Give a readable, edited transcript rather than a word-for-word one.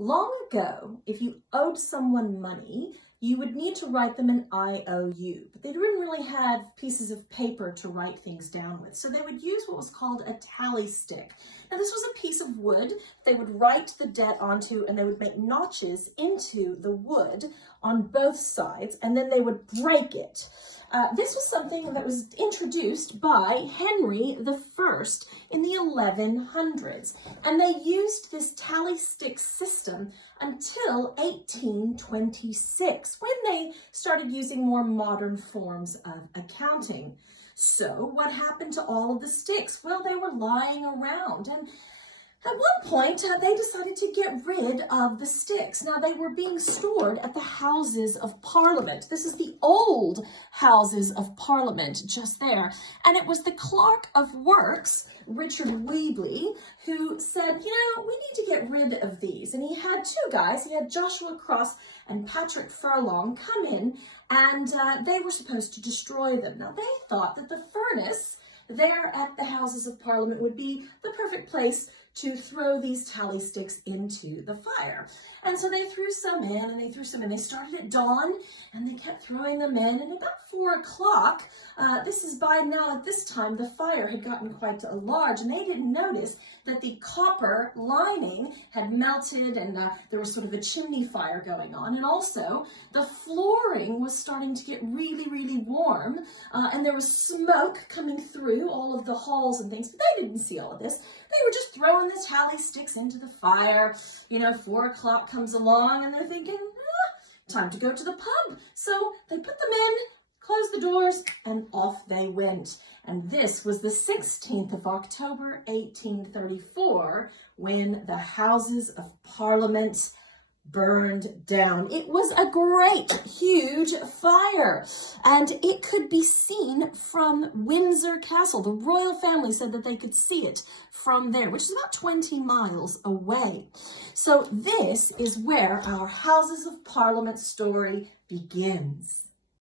Long ago, if you owed someone money, you would need to write them an IOU, but they didn't really have pieces of paper to write things down with. So they would use what was called a tally stick. Now this was a piece of wood they would write the debt onto, and they would make notches into the wood on both sides, and then they would break it. This was something that was introduced by Henry I in the 1100s, and they used this tally stick system until 1826, when they started using more modern forms of accounting. So what happened to all of the sticks? Well, they were lying around, and at one point, they decided to get rid of the sticks. Now, they were being stored at the Houses of Parliament. This is the old Houses of Parliament just there. And it was the Clerk of Works, Richard Weebly, who said, we need to get rid of these. And he had two guys. He had Joshua Cross and Patrick Furlong come in, and they were supposed to destroy them. Now, they thought that the furnace there at the Houses of Parliament would be the perfect place to throw these tally sticks into the fire. And so they threw some in, and they threw some in. They started at dawn, and they kept throwing them in. And about 4 o'clock, this is by now at this time, the fire had gotten quite large, and they didn't notice that the copper lining had melted, and there was sort of a chimney fire going on. And also, the flooring was starting to get really, really warm, and there was smoke coming through all of the halls and things, but they didn't see all of this. They were just throwing the tally sticks into the fire. 4 o'clock comes along, and they're thinking, time to go to the pub. So they put them in, closed the doors, and off they went. And this was the 16th of October, 1834, when the Houses of Parliament burned down. It was a great, huge fire, and it could be seen from Windsor Castle. The royal family said that they could see it from there, which is about 20 miles away. So this is where our Houses of Parliament story begins.